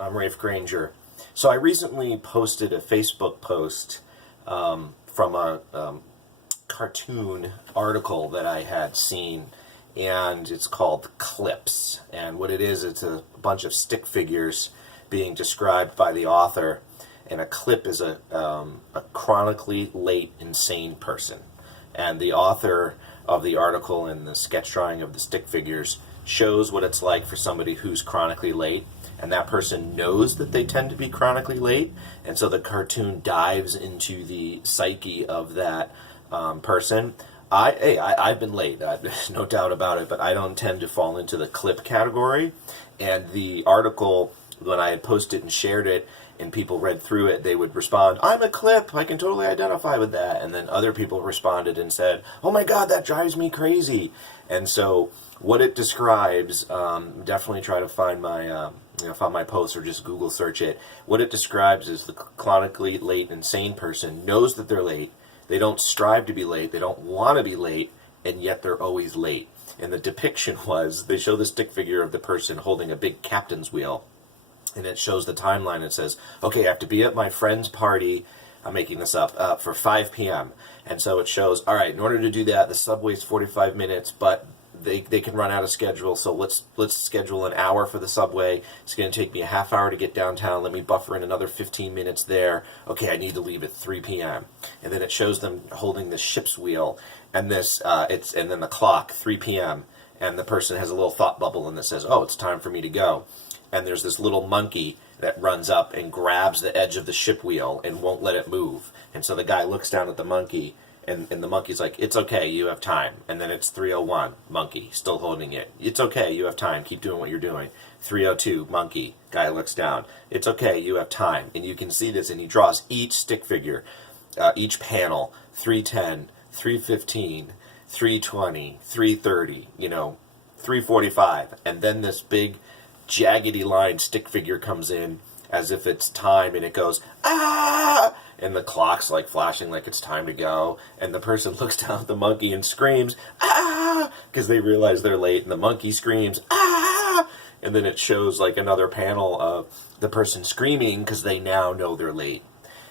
I'm Rafe Granger. So I recently posted a Facebook post from a cartoon article that I had seen, and it's called CLiPs. And what it is, it's a bunch of stick figures being described by the author, and a clip is a chronically late insane person. And the author of the article and the sketch drawing of the stick figures shows what it's like for somebody who's chronically late, and that person knows that they tend to be chronically late, and so the cartoon dives into the psyche of that person. I've been late, there's no doubt about it, but I don't tend to fall into the clip category. And the article, when I had posted and shared it, and people read through it, they would respond, "I'm a clip, I can totally identify with that." And then other people responded and said, "Oh my God, that drives me crazy." And so what it describes, definitely try to find my post or just Google search it. What it describes is the chronically late insane person knows that they're late. They don't strive to be late. They don't want to be late, and yet they're always late. And the depiction was, they show the stick figure of the person holding a big captain's wheel, and it shows the timeline. It says, okay, I have to be at my friend's party, I'm making this up, for 5 p.m. And so it shows, all right, in order to do that, the subway's 45 minutes, but they can run out of schedule, so let's schedule an hour for the subway. It's going to take me a half hour to get downtown. Let me buffer in another 15 minutes there. Okay, I need to leave at 3 p.m. And then it shows them holding this ship's wheel, and and then the clock, 3 p.m. And the person has a little thought bubble, and it says, oh, it's time for me to go. And there's this little monkey that runs up and grabs the edge of the ship wheel and won't let it move. And so the guy looks down at the monkey, and the monkey's like, it's okay, you have time. And then it's 3:01, monkey, still holding it. It's okay, you have time, keep doing what you're doing. 3:02, monkey, guy looks down. It's okay, you have time. And you can see this, and he draws each stick figure, each panel, 3:10, 3:15, 3:20, 3:30, 3:45. And then this big jaggedy line stick figure comes in as if it's time, and it goes, ah! And the clock's like flashing like it's time to go, and the person looks down at the monkey and screams, ah! Because they realize they're late, and the monkey screams, ah! And then it shows like another panel of the person screaming because they now know they're late.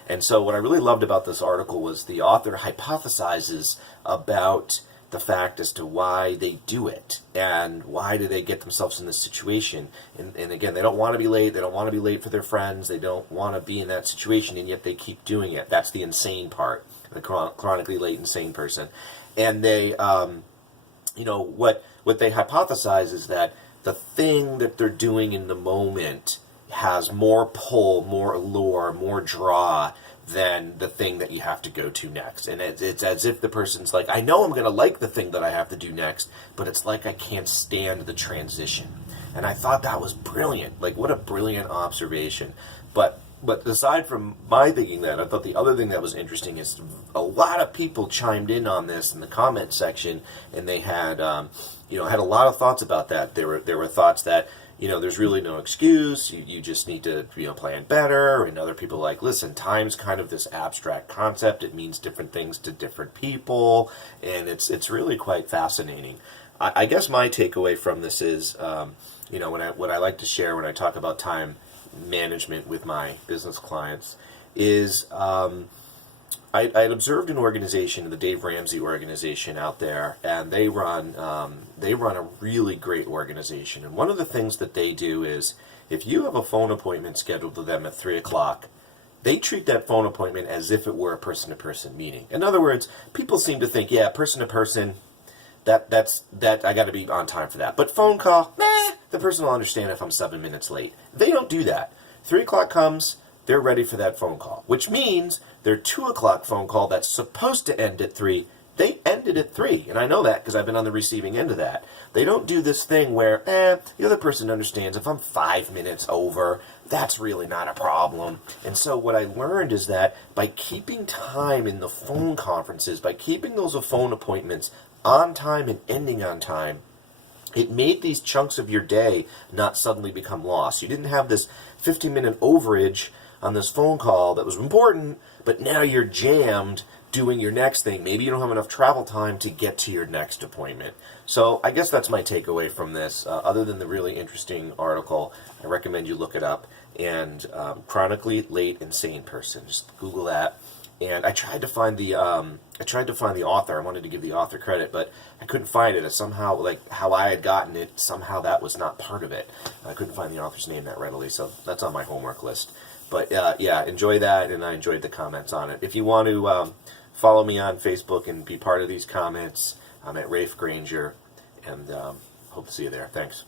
And so what I really loved about this article was the author hypothesizes about the fact as to why they do it, and why do they get themselves in this situation. And again, they don't want to be late, they don't want to be late for their friends, they don't want to be in that situation, and yet they keep doing it. That's the insane part, the chronically late insane person. And they, what they hypothesize is that the thing that they're doing in the moment has more pull, more allure, more draw than the thing that you have to go to next. And it's as if the person's like, I know I'm going to like the thing that I have to do next, but it's like I can't stand the transition. And I thought that was brilliant. Like, what a brilliant observation. But aside from my thinking that, I thought the other thing that was interesting is a lot of people chimed in on this in the comment section, and they had, had a lot of thoughts about that. There were thoughts that, there's really no excuse, you just need to, plan better, and other people like, listen, time's kind of this abstract concept, it means different things to different people, and it's really quite fascinating. I guess my takeaway from this is, what I like to share when I talk about time management with my business clients is, I had observed an organization, the Dave Ramsey organization out there, and they run a really great organization. And one of the things that they do is, if you have a phone appointment scheduled with them at 3 o'clock, they treat that phone appointment as if it were a person-to-person meeting. In other words, people seem to think, yeah, person-to-person, that's I got to be on time for that. But phone call, the person will understand if I'm 7 minutes late. They don't do that. 3 o'clock comes, they're ready for that phone call, which means their 2 o'clock phone call that's supposed to end at 3, they ended at 3. And I know that because I've been on the receiving end of that. They don't do this thing where, the other person understands if I'm 5 minutes over, that's really not a problem. And so what I learned is that by keeping time in the phone conferences, by keeping those phone appointments on time and ending on time, it made these chunks of your day not suddenly become lost. You didn't have this 15-minute overage on this phone call that was important, but now you're jammed doing your next thing. Maybe you don't have enough travel time to get to your next appointment. So I guess that's my takeaway from this. Other than the really interesting article, I recommend you look it up. and Chronically Late Insane Person. Just Google that. And I tried to find the author. I wanted to give the author credit, but I couldn't find it. Somehow, like how I had gotten it, somehow that was not part of it. I couldn't find the author's name that readily, so that's on my homework list. But yeah, enjoy that, and I enjoyed the comments on it. If you want to follow me on Facebook and be part of these comments, I'm at Rafe Granger, and hope to see you there. Thanks.